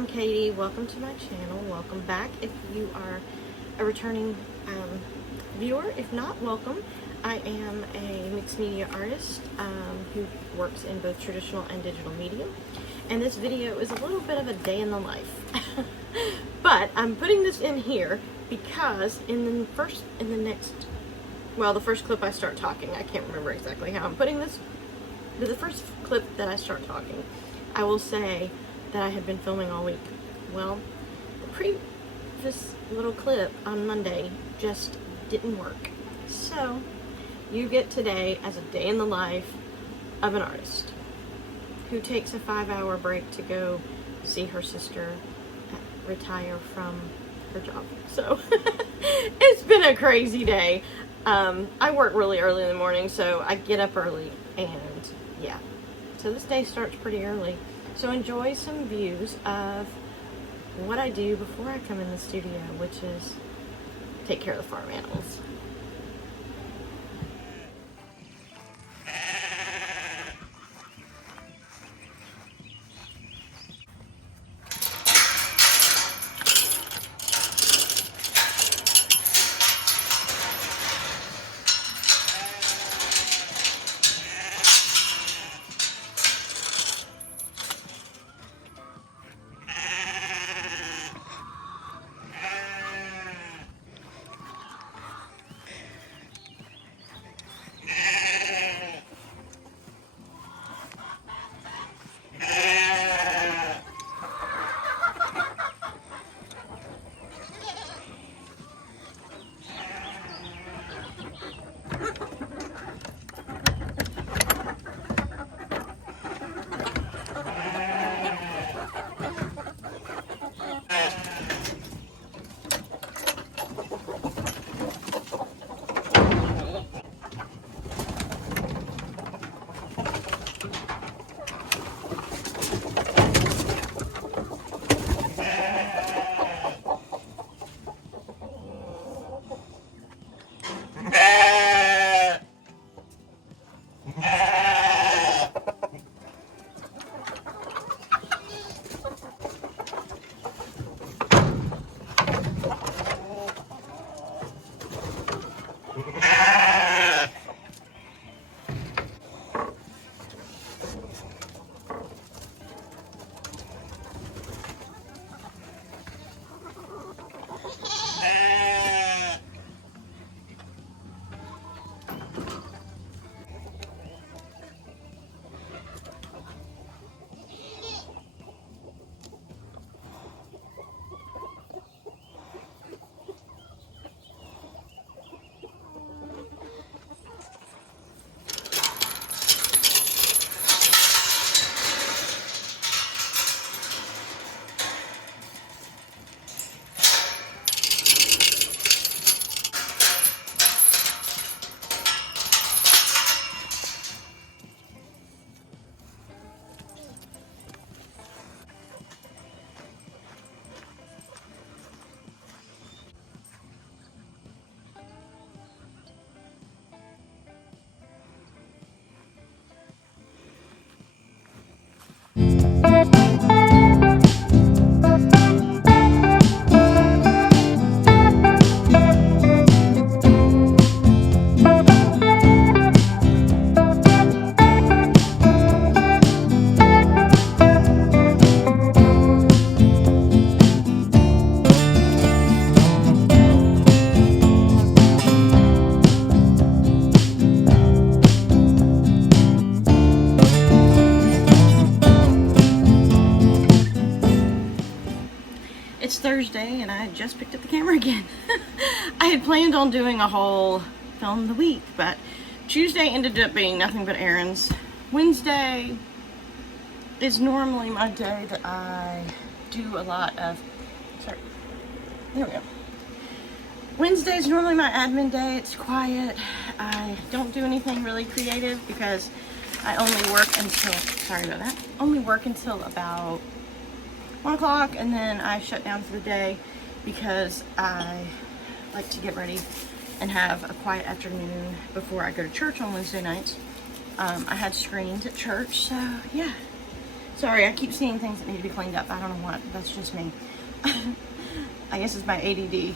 I'm Katie. Welcome to my channel. Welcome back if you are a returning viewer. If not, welcome. I am a mixed media artist who works in both traditional and digital media. And this video is a little bit of a day in the life. But I'm putting this in here because the first clip I start talking, I can't remember exactly how I'm putting this, but the first clip that I start talking, I will say that I had been filming all week. Well, the previous little clip on Monday just didn't work. So, you get today as a day in the life of an artist who takes a 5-hour break to go see her sister retire from her job. So, it's been a crazy day. I work really early in the morning, so I get up early, and yeah. So this day starts pretty early. So enjoy some views of what I do before I come in the studio, which is take care of the farm animals. It's Thursday and I just picked up the camera again. I had planned on doing a whole film of the week, but Tuesday ended up being nothing but errands. Wednesday is normally my day that I do a lot of, there we go. Wednesday is normally my admin day. It's quiet. I don't do anything really creative because I only work until, about 1 o'clock, and then I shut down for the day because I like to get ready and have a quiet afternoon before I go to church on Wednesday nights. I had screens at church, so yeah. Sorry, I keep seeing things that need to be cleaned up. I don't know what. That's just me. I guess it's my ADD.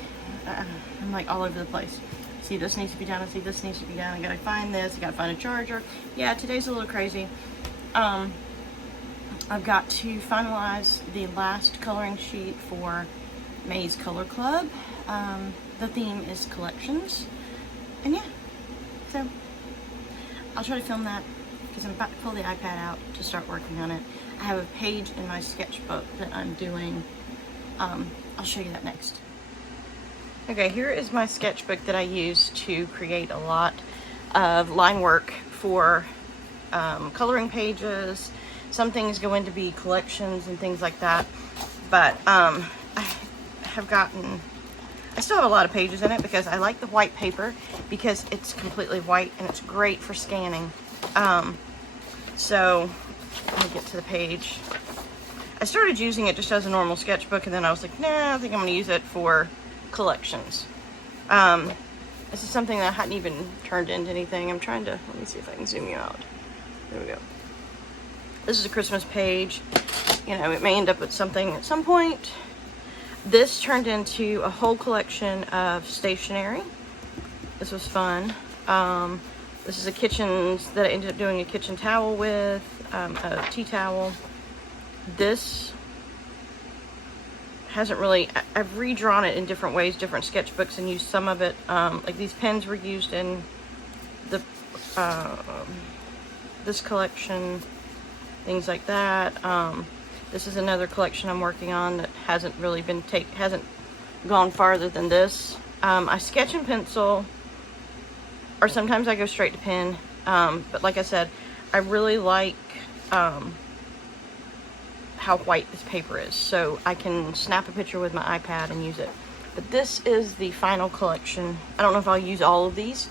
I'm like all over the place. See, this needs to be done. I see this needs to be done. I gotta find this. I gotta find a charger. Yeah, today's a little crazy. I've got to finalize the last coloring sheet for May's Color Club. The theme is collections. And yeah, so I'll try to film that because I'm about to pull the iPad out to start working on it. I have a page in my sketchbook that I'm doing. I'll show you that next. Okay, here is my sketchbook that I use to create a lot of line work for coloring pages. Some things go into be collections and things like that, but I still have a lot of pages in it because I like the white paper because it's completely white and it's great for scanning. So let me get to the page. I started using it just as a normal sketchbook, and then I was like, nah, I think I'm going to use it for collections. This is something that I hadn't even turned into anything. I'm trying to, let me see if I can zoom you out. There we go. This is a Christmas page. You know, it may end up with something at some point. This turned into a whole collection of stationery. This was fun. This is a kitchen that I ended up doing a kitchen towel with, a tea towel. This hasn't really, I've redrawn it in different ways, different sketchbooks, and used some of it. Like these pens were used in the this collection, things like that. This is another collection I'm working on that hasn't really been hasn't gone farther than this. I sketch in pencil, or sometimes I go straight to pen. But like I said, I really like how white this paper is, so I can snap a picture with my iPad and use it. But this is the final collection. I don't know if I'll use all of these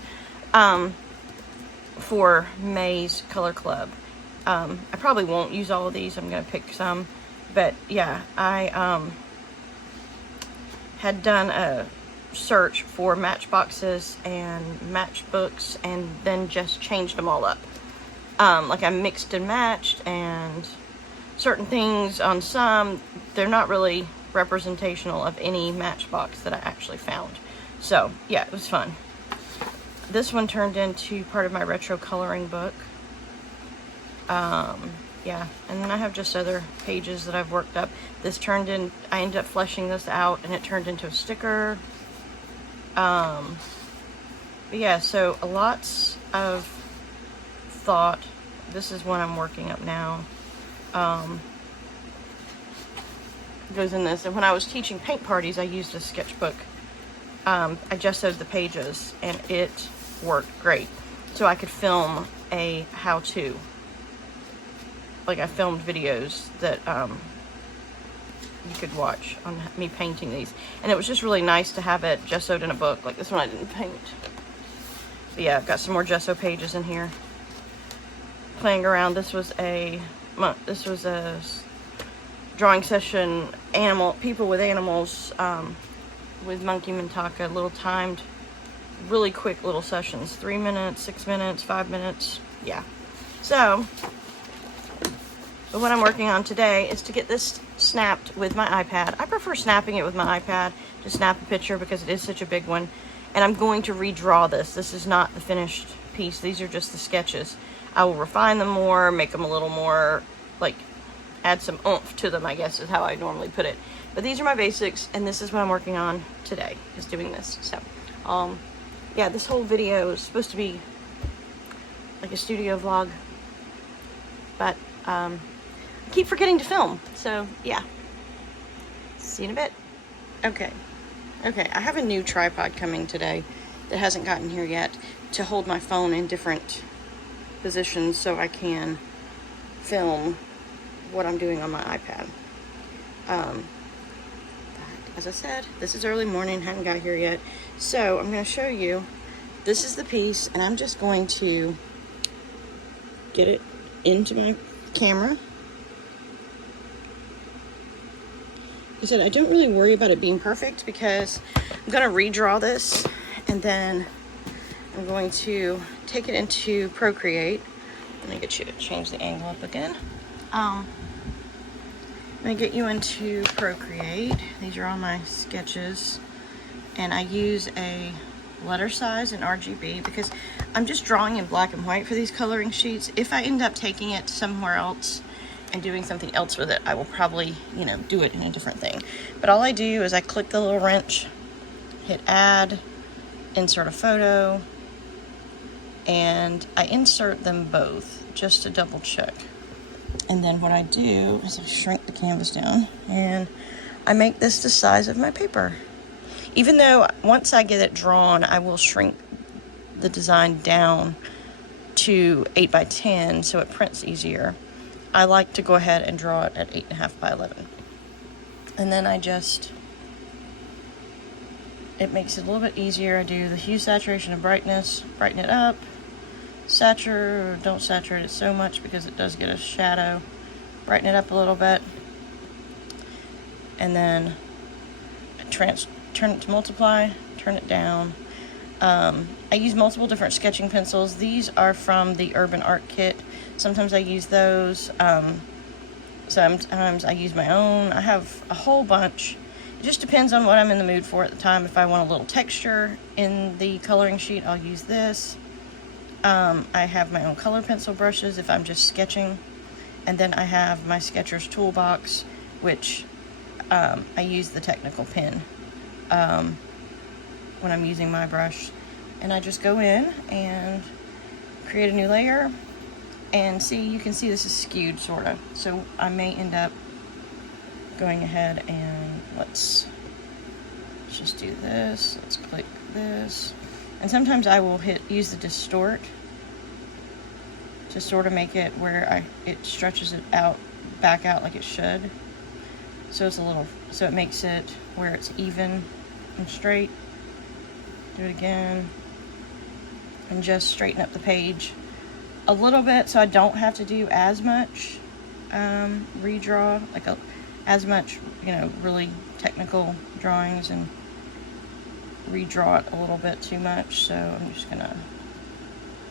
for May's Color Club. I probably won't use all of these. I'm gonna pick some, but yeah, I had done a search for matchboxes and matchbooks and then just changed them all up. Like I mixed and matched, and certain things on some, they're not really representational of any matchbox that I actually found. So yeah, it was fun. This one turned into part of my retro coloring book. Yeah, and then I have just other pages that I've worked up. This turned in, I ended up fleshing this out and it turned into a sticker. But yeah, so lots of thought. This is one I'm working up now. Goes in this, and when I was teaching paint parties, I used a sketchbook. I gessoed the pages and it worked great. So I could film a how-to. Like I filmed videos that you could watch on me painting these. And it was just really nice to have it gessoed in a book. Like this one I didn't paint. But yeah, I've got some more gesso pages in here. Playing around, this was a drawing session, people with animals, with Monkey Mintaka, little timed, really quick little sessions, 3 minutes, 6 minutes, 5 minutes, yeah. So, but what I'm working on today is to get this snapped with my iPad. I prefer snapping it with my iPad to snap a picture because it is such a big one. And I'm going to redraw this. This is not the finished piece. These are just the sketches. I will refine them more, make them a little more, like, add some oomph to them, I guess is how I normally put it. But these are my basics, and this is what I'm working on today, is doing this. So, yeah, this whole video is supposed to be like a studio vlog, but I keep forgetting to film, so yeah. See you in a bit. Okay, I have a new tripod coming today that hasn't gotten here yet to hold my phone in different positions so I can film what I'm doing on my iPad. But as I said, this is early morning, haven't got here yet. So I'm going to show you, this is the piece, and I'm just going to get it into my camera. Like I said, I don't really worry about it being perfect because I'm going to redraw this, and then I'm going to take it into Procreate. Let me get you to change the angle up again. going to get you into Procreate. These are all my sketches. And I use a letter size in RGB because I'm just drawing in black and white for these coloring sheets. If I end up taking it somewhere else and doing something else with it, I will probably, you know, do it in a different thing. But all I do is I click the little wrench, hit add, insert a photo, and I insert them both just to double check. And then what I do is I shrink the canvas down and I make this the size of my paper. Even though once I get it drawn, I will shrink the design down to 8 by 10 so it prints easier. I like to go ahead and draw it at 8.5 by 11. And then it makes it a little bit easier. I do the hue, saturation, and brightness, brighten it up. Don't saturate it so much because it does get a shadow. Brighten it up a little bit. And then turn it to multiply, turn it down. I use multiple different sketching pencils. These are from the Urban Art Kit. Sometimes I use those. Sometimes I use my own. I have a whole bunch. It just depends on what I'm in the mood for at the time. If I want a little texture in the coloring sheet, I'll use this. I have my own color pencil brushes if I'm just sketching. And then I have my Sketcher's Toolbox, which I use the technical pen when I'm using my brush. And I just go in and create a new layer. And see, you can see this is skewed, sort of. So I may end up going ahead and let's just do this. Let's click this. And sometimes I will use the distort to sort of make it where it stretches it out, back out like it should. So it makes it where it's even and straight. Do it again. And just straighten up the page a little bit so I don't have to do as much redraw, as much, really technical drawings and redraw it a little bit too much. So I'm just gonna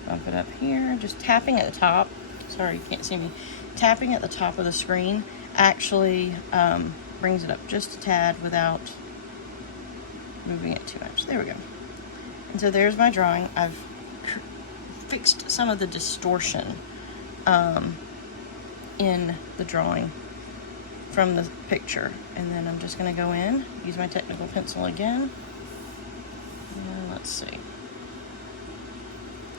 bump it up here, just tapping at the top. Sorry, you can't see me. Tapping at the top of the screen actually brings it up just a tad without moving it too much. There we go. And so there's my drawing. I've fixed some of the distortion in the drawing from the picture. And then I'm just going to go in, use my technical pencil again. And let's see.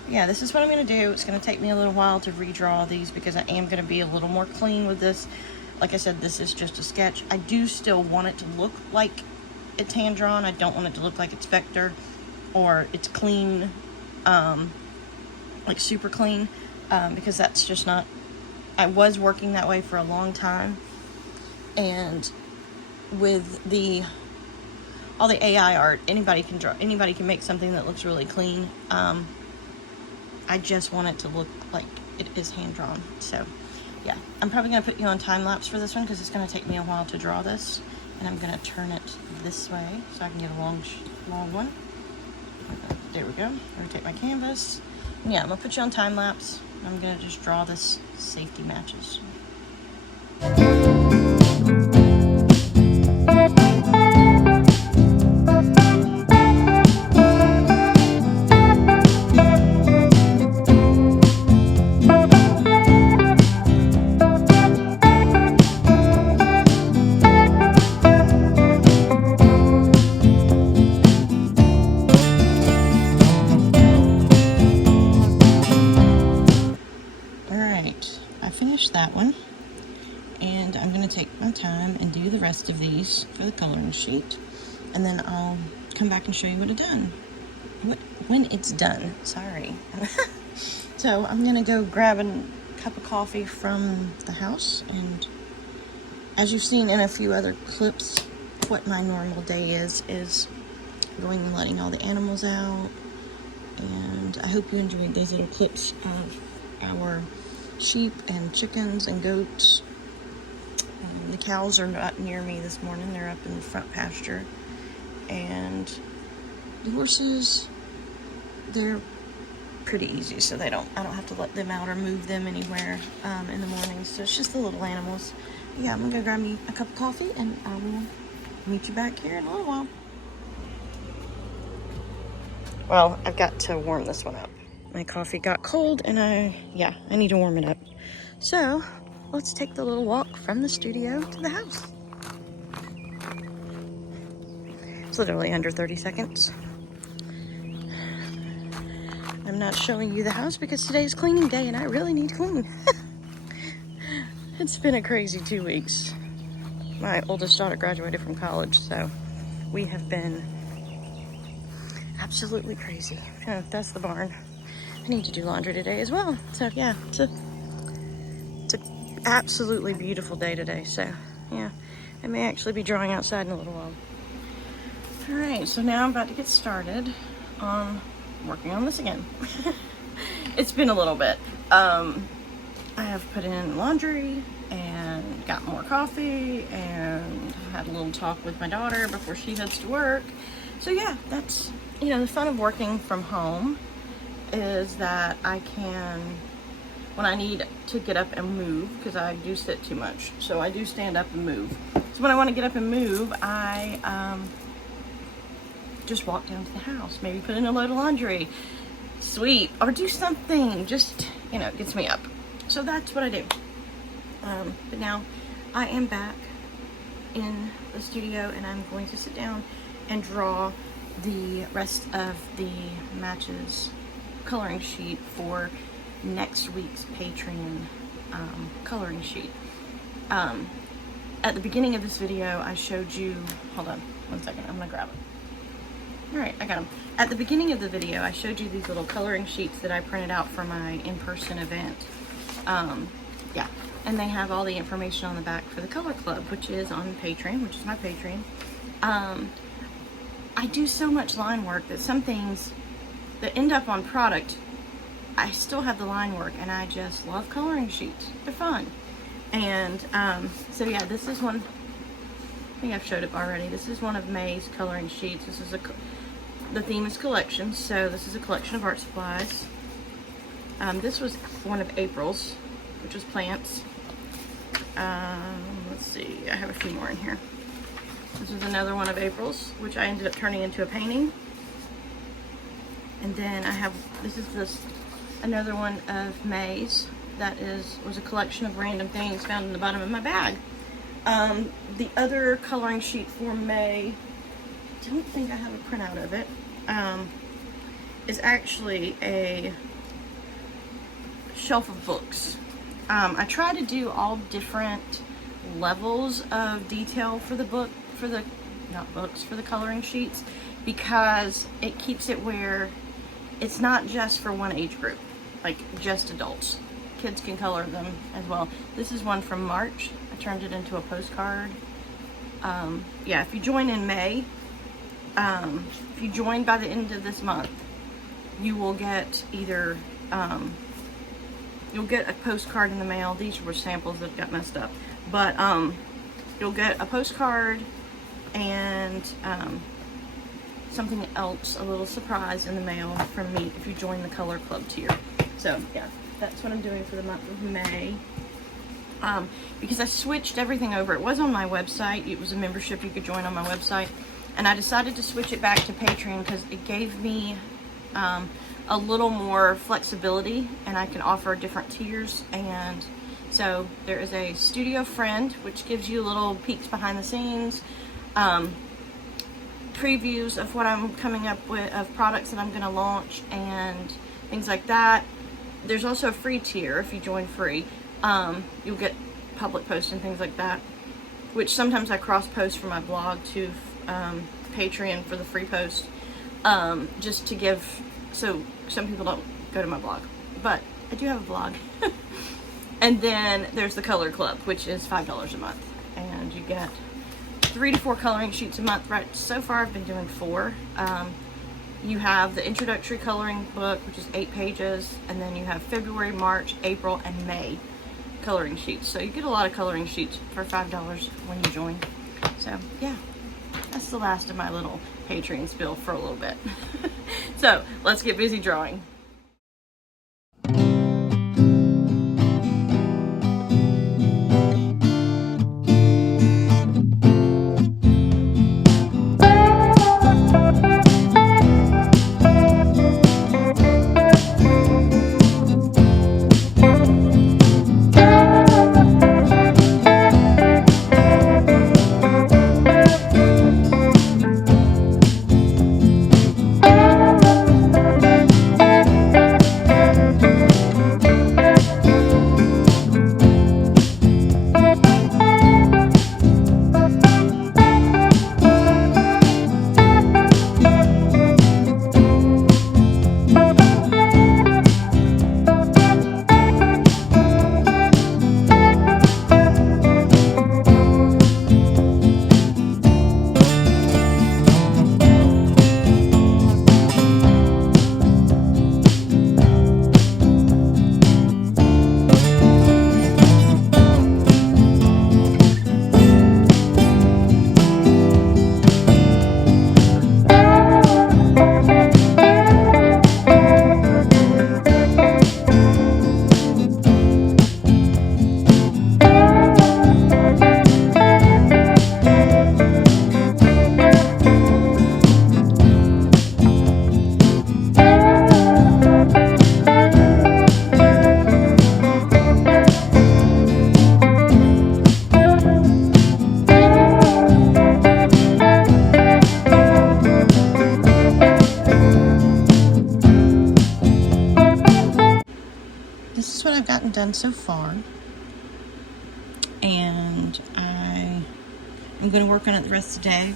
Yeah, this is what I'm going to do. It's going to take me a little while to redraw these because I am going to be a little more clean with this. Like I said, this is just a sketch. I do still want it to look like it's hand-drawn. I don't want it to look like it's vector or it's clean, like super clean, because that's just not... I was working that way for a long time. And with all the AI art, anybody can draw, anybody can make something that looks really clean. I just want it to look like it is hand-drawn. So, yeah. I'm probably going to put you on time-lapse for this one because it's going to take me a while to draw this. And I'm going to turn it this way so I can get a long one. There we go. Rotate my canvas. And yeah, I'm going to put you on time-lapse. I'm going to just draw this safety matches. That one, and I'm going to take my time and do the rest of these for the coloring sheet, and then I'll come back and show you when it's done. Sorry. So I'm going to go grab a cup of coffee from the house, and as you've seen in a few other clips, what my normal day is going and letting all the animals out. And I hope you enjoyed those little clips of our sheep and chickens and goats. The cows are not near me this morning. They're up in the front pasture. And the horses, they're pretty easy, so I don't have to let them out or move them anywhere in the morning. So it's just the little animals. yeah, I'm gonna go grab me a cup of coffee and I will meet you back here in a little while. Well, I've got to warm this one up. My coffee got cold and I need to warm it up. So let's take the little walk from the studio to the house. It's literally under 30 seconds. I'm not showing you the house because today's cleaning day and I really need to clean. It's been a crazy 2 weeks. My oldest daughter graduated from college, so we have been absolutely crazy. That's the barn. I need to do laundry today as well. So yeah, it's an absolutely beautiful day today. So yeah, I may actually be drawing outside in a little while. All right, so now I'm about to get started on working on this again. It's been a little bit. I have put in laundry and got more coffee and had a little talk with my daughter before she heads to work. So yeah, that's, the fun of working from home is that I can, when I need to get up and move, because I do sit too much, so I do stand up and move. So when I want to get up and move, I just walk down to the house, maybe put in a load of laundry, sweep, or do something, just, it gets me up. So that's what I do. But now I am back in the studio and I'm going to sit down and draw the rest of the matches coloring sheet for next week's Patreon coloring sheet. At the beginning of this video, I showed you, hold on one second, I'm gonna grab it. All right, I got them. At the beginning of the video, I showed you these little coloring sheets that I printed out for my in-person event. Yeah, and they have all the information on the back for the Color Club, which is on Patreon, which is my Patreon. I do so much line work that some things that end up on product, I still have the line work, and I just love coloring sheets. They're fun. And so yeah, this is one, I think I've showed it already. This is one of May's coloring sheets. This is the theme is collections, so this is a collection of art supplies. This was one of April's, which was plants. Let's see, I have a few more in here. This is another one of April's, which I ended up turning into a painting. And then I have, this is another one of May's that was a collection of random things found in the bottom of my bag. The other coloring sheet for May, I don't think I have a printout of it, is actually a shelf of books. I try to do all different levels of detail for the for the coloring sheets, because it keeps it where it's not just for one age group, like just adults. Kids can color them as well. This is one from March. I turned it into a postcard. Yeah, if you join in May, if you join by the end of this month, you will get either, you'll get a postcard in the mail. These were samples that got messed up. But you'll get a postcard and something else, a little surprise in the mail from me if you join the Color Club tier. So yeah, that's what I'm doing for the month of May. Because I switched everything over. It was on my website. It was a membership you could join on my website. And I decided to switch it back to Patreon because it gave me a little more flexibility, and I can offer different tiers. And so there is a studio friend, which gives you little peeks behind the scenes, previews of what I'm coming up with, of products that I'm going to launch and things like that. There's also a free tier. If you join free, you'll get public posts and things like that, which sometimes I cross post from my blog to Patreon for the free post, just to give, so some people don't go to my blog, but I do have a blog. And then there's the Color Club, which is $5 a month, and you get 3 to 4 coloring sheets a month. Right, so far I've been doing 4. You have the introductory coloring book, which is 8 pages, and then you have February, March, April, and May coloring sheets. So you get a lot of coloring sheets for $5 when you join. So yeah, that's the last of my little Patreon spill for a little bit. So let's get busy drawing. done so far. And I'm going to work on it the rest of the day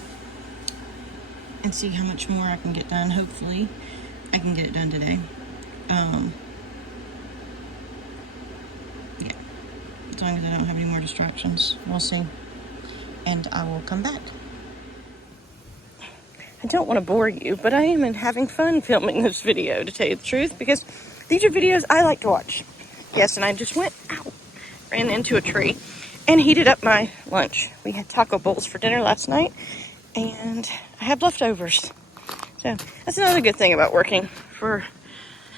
and see how much more I can get done. Hopefully, I can get it done today. Yeah, as long as I don't have any more distractions. We'll see. And I will come back. I don't want to bore you, but I am having fun filming this video, to tell you the truth, because these are videos I like to watch. Yes, and I just went out, ran into a tree, and heated up my lunch. We had taco bowls for dinner last night, and I have leftovers. So that's another good thing about working for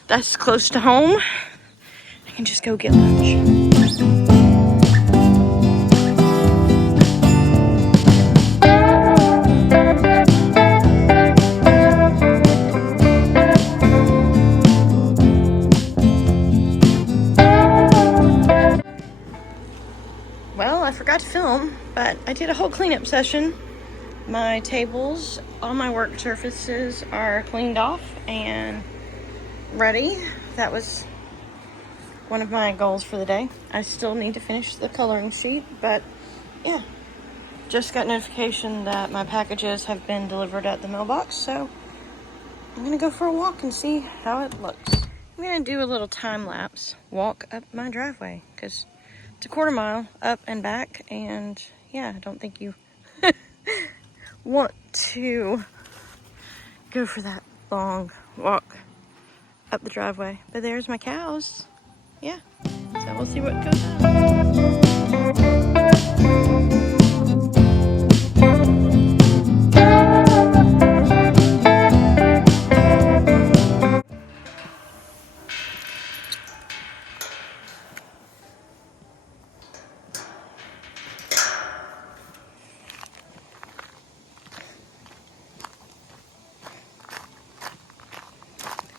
that's close to home. I can just go get lunch. Well, I forgot to film, but I did a whole cleanup session. My tables, all my work surfaces are cleaned off and ready. That was one of my goals for the day. I still need to finish the coloring sheet, but yeah. Just got notification that my packages have been delivered at the mailbox, so I'm gonna go for a walk and see how it looks. I'm gonna do a little time lapse walk up my driveway, because it's a quarter mile up and back, and yeah, I don't think you want to go for that long walk up the driveway. But there's my cows. Yeah, so we'll see what goes on.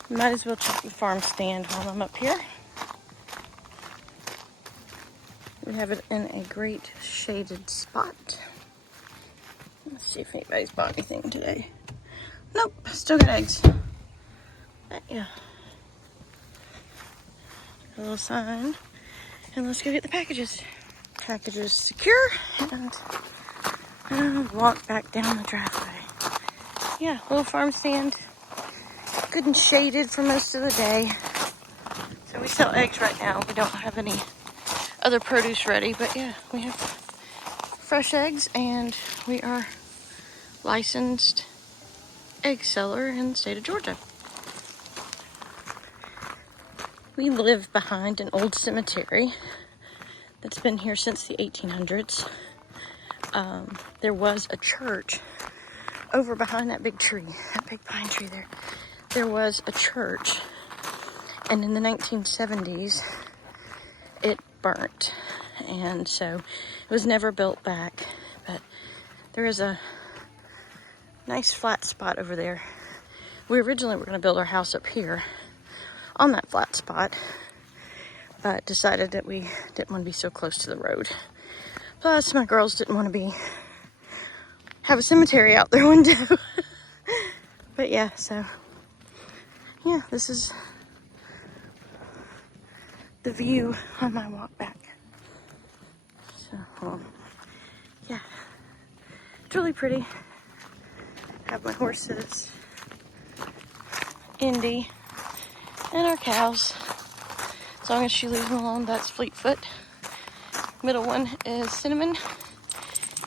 Might as well check the farm stand while I'm up here. We have it in a great shaded spot. Let's see if anybody's bought anything today. Nope, still got eggs. But yeah. A little sign. And let's go get the packages. Packages secure, and walk back down the driveway. Yeah, little farm stand. Good and shaded for most of the day. So we sell eggs right now. We don't have any other produce ready, but yeah, we have fresh eggs, and we are licensed egg seller in the state of Georgia. We live behind an old cemetery that's been here since the 1800s. There was a church over behind that big tree, that big pine tree there. There was a church, and in the 1970s, it burnt, and so it was never built back. But there is a nice flat spot over there. We originally were going to build our house up here on that flat spot, but decided that we didn't want to be so close to the road. Plus, my girls didn't want to have a cemetery out their window. But yeah, so yeah, this is the view on my walk back. So, yeah, it's really pretty. Have my horses, Indy, and our cows. As long as she leaves them alone, that's Fleetfoot. Middle one is Cinnamon,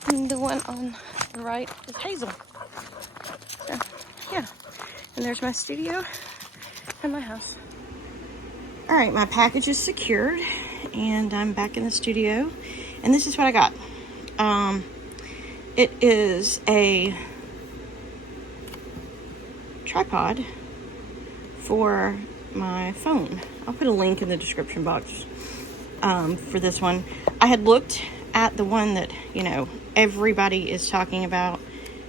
and the one on the right is Hazel. So, yeah. And there's my studio and my house. All right, my package is secured, and I'm back in the studio, and this is what I got. It is a tripod for my phone. I'll put a link in the description box for this one. I had looked at the one that, everybody is talking about,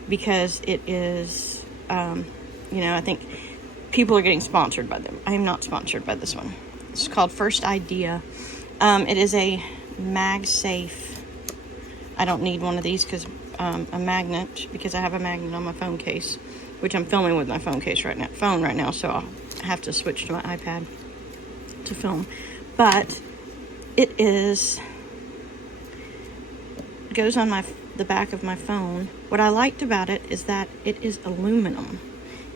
because it is, I think people are getting sponsored by them. I am not sponsored by this one. It's called First Idea. It is a MagSafe. I don't need one of these because a magnet, because I have a magnet on my phone case, which I'm filming with my phone right now, so I'll have to switch to my iPad to film. But it goes on the back of my phone. What I liked about it is that it is aluminum.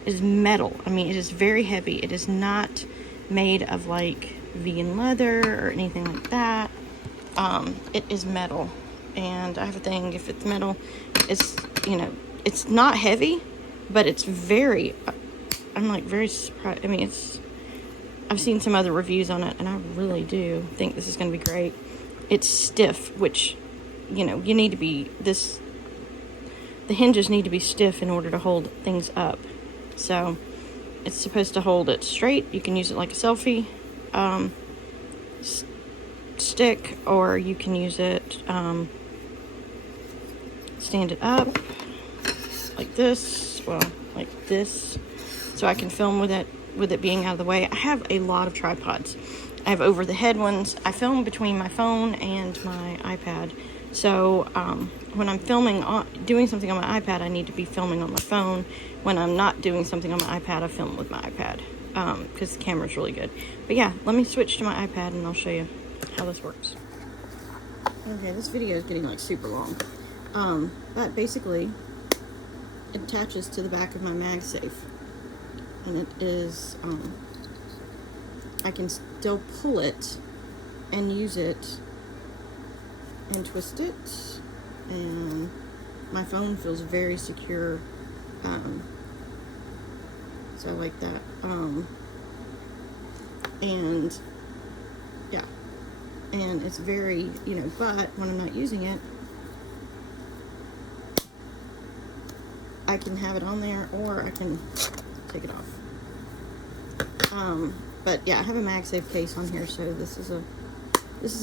It is metal. I mean, it is very heavy. It is not made of like vegan leather or anything like that. It is metal. And I have a thing, if it's metal, it's, you know, it's not heavy, but it's very, I'm like very surprised. I mean, I've seen some other reviews on it, and I really do think this is going to be great. It's stiff, which, you know, you need to be, the hinges need to be stiff in order to hold things up. So it's supposed to hold it straight. You can use it like a selfie stick, or you can use it, stand it up like this, well, like this, so I can film with it being out of the way. I have a lot of tripods. I have over the head ones. I film between my phone and my iPad. So when I'm doing something on my iPad, I need to be filming on my phone. When I'm not doing something on my iPad, I film with my iPad because the camera's really good. But yeah, let me switch to my iPad and I'll show you how this works. Okay, this video is getting like super long. But basically, it attaches to the back of my MagSafe. And it is, I can still pull it and use it and twist it, and my phone feels very secure, so I like that, and yeah, and it's very, you know, but when I'm not using it, I can have it on there, or I can take it off. But yeah, I have a MagSafe case on here, so this is an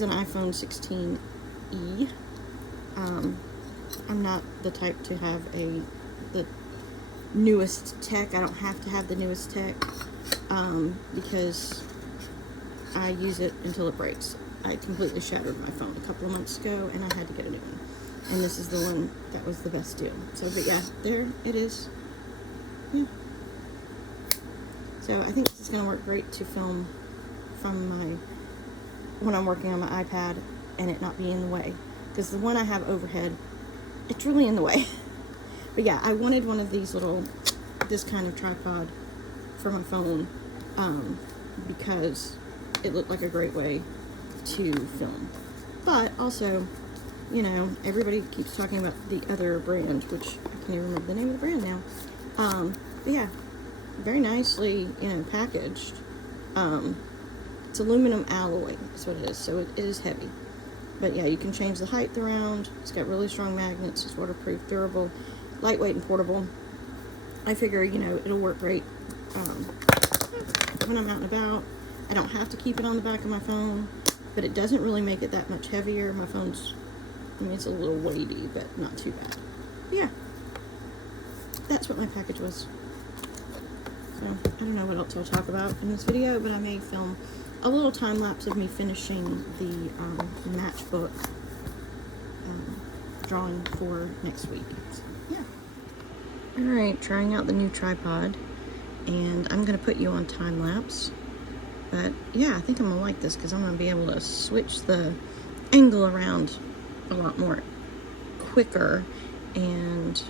iPhone 16e. I'm not the type to have the newest tech. I don't have to have the newest tech, because I use it until it breaks. I completely shattered my phone a couple of months ago, and I had to get a new one. And this is the one that was the best deal. So, but yeah, there it is. Yeah. So I think this is going to work great to film from when I'm working on my iPad and it not be in the way. Because the one I have overhead, it's really in the way. But yeah, I wanted one of these this kind of tripod for my phone, because it looked like a great way to film. But also, you know, everybody keeps talking about the other brand, which I can't even remember the name of the brand now. But yeah, very nicely, you know, packaged. It's aluminum alloy, that's what it is, so it is heavy. But yeah, you can change the height around. It's got really strong magnets. It's waterproof, durable, lightweight, and portable. I figure, you know, it'll work great when I'm out and about. I don't have to keep it on the back of my phone, but it doesn't really make it that much heavier. My phone's, I mean, it's a little weighty, but not too bad. But yeah, that's what my package was. So, I don't know what else I'll talk about in this video, but I may film a little time lapse of me finishing the matchbook drawing for next week. So, yeah. Alright, trying out the new tripod, and I'm going to put you on time lapse. But yeah, I think I'm going to like this because I'm going to be able to switch the angle around a lot more quicker and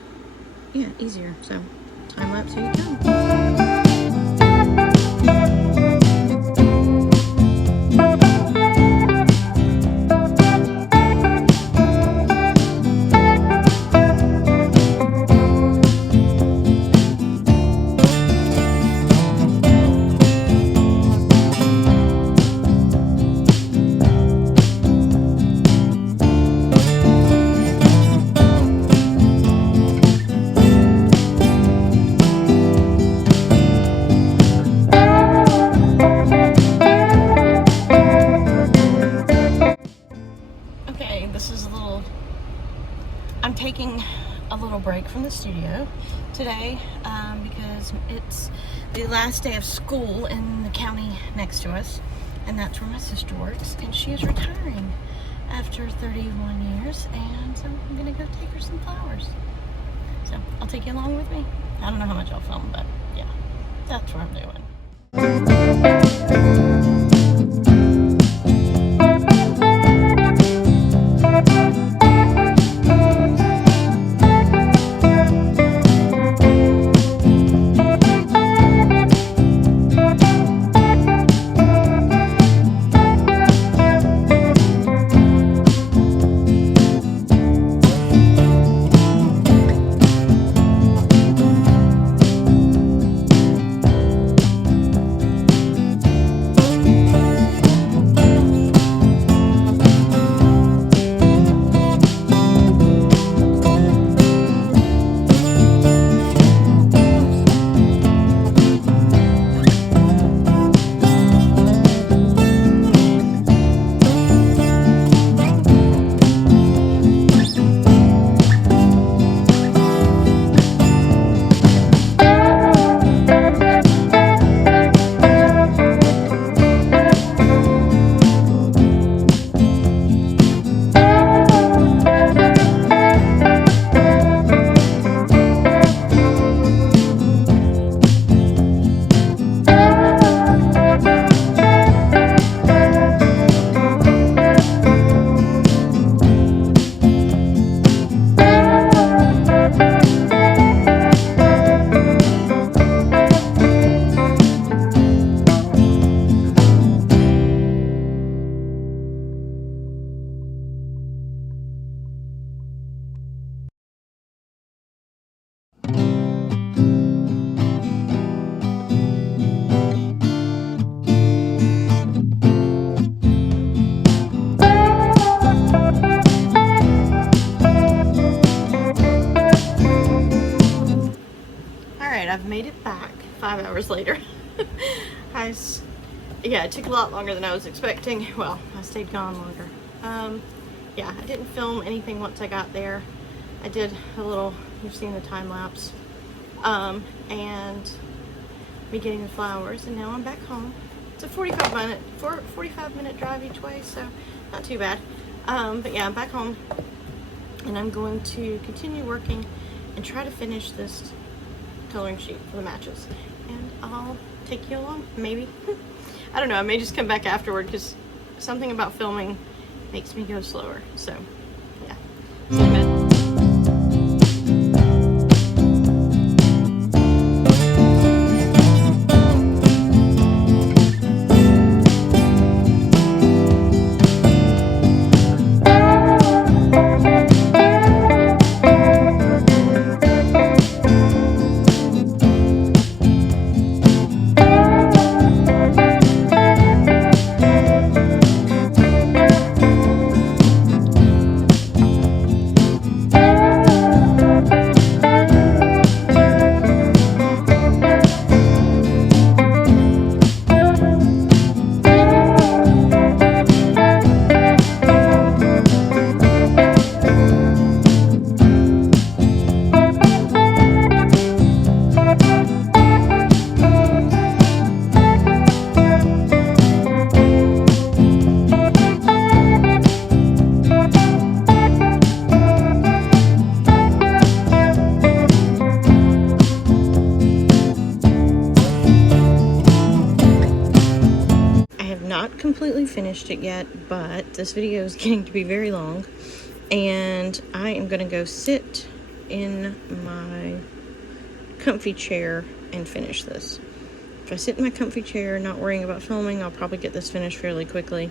yeah, easier. So, time lapse, here you go. I'm taking a little break from the studio today because it's the last day of school in the county next to us, and that's where my sister works, and she is retiring after 31 years, and so I'm gonna go take her some flowers. So I'll take you along with me. I don't know how much I'll film, but yeah, that's what I'm doing. 5 hours later. Yeah, it took a lot longer than I was expecting. Well, I stayed gone longer. Yeah, I didn't film anything once I got there. I did a little, you've seen the time lapse, and me getting the flowers, and now I'm back home. It's a 45 minute drive each way, so not too bad. But yeah, I'm back home, and I'm going to continue working and try to finish this coloring sheet for the matches, and I'll take you along, maybe. I don't know, I may just come back afterward, because something about filming makes me go slower, so yeah. See you in a minute. Not completely finished it yet, but this video is getting to be very long, and I am gonna go sit in my comfy chair and finish this. If I sit in my comfy chair not worrying about filming, I'll probably get this finished fairly quickly,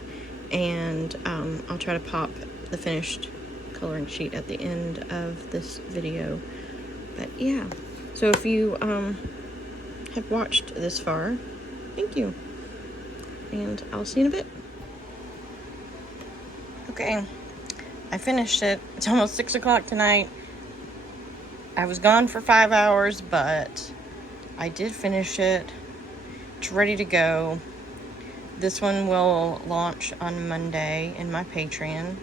and I'll try to pop the finished coloring sheet at the end of this video. But yeah, so if you have watched this far, thank you. And I'll see you in a bit. Okay, I finished it. It's almost 6 o'clock tonight. I was gone for 5 hours, but I did finish it. It's ready to go. This one will launch on Monday in my Patreon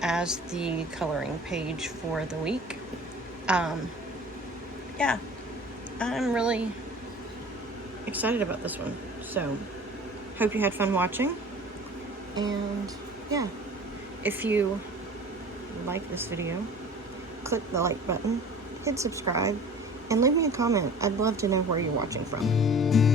as the coloring page for the week. Yeah, I'm really excited about this one. So hope you had fun watching, and yeah, if you like this video, click the like button, hit subscribe, and leave me a comment. I'd love to know where you're watching from.